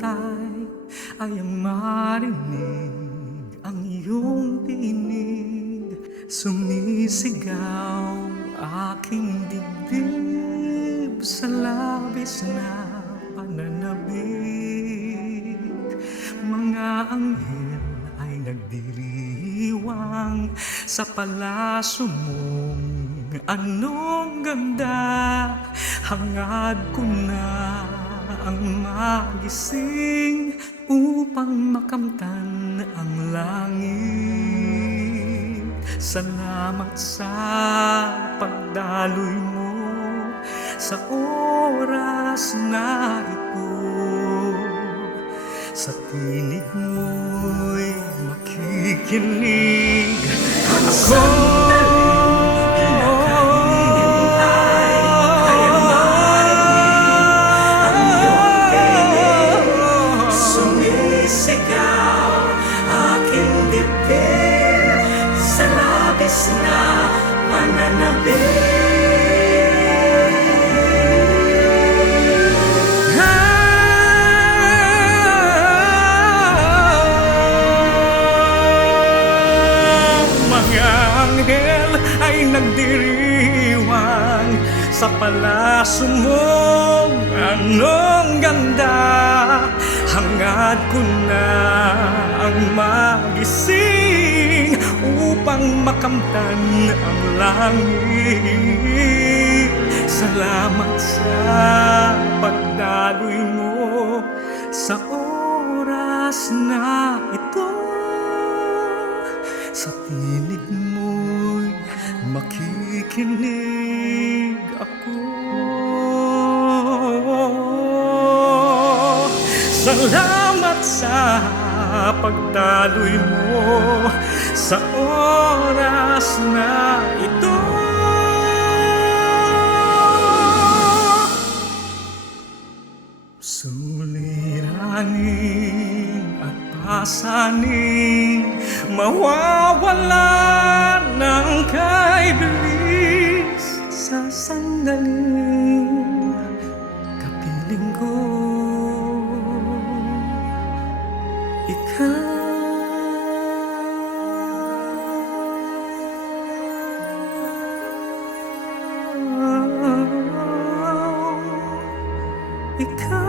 hintay ay ang marinig ang iyong tinig. Sumisigaw aking dibdib sa labis na pananabik. Mga anghel ay nagdiriwang sa palasyo mong anong ganda. Hangad ko na ang magising upang makamtan ang langit. Salamat sa pagdaloy mo sa oras na ito. Sa tinig mo'y makikinig ako. Na pananabik. Mga anghel ay nagdiriwang sa palasyo mong anong ganda. Hangad ko na ang magising upang makamtan ang langit. Salamat sa pagdaloy mo sa oras na ito. Sa tinig mo'y makikinig ako. Salamat sa pagdaloy mo sa oras na ito. Suliranin at pasanin, mawawala ng kaibilis sa sandaling kapiling ko. Ikaw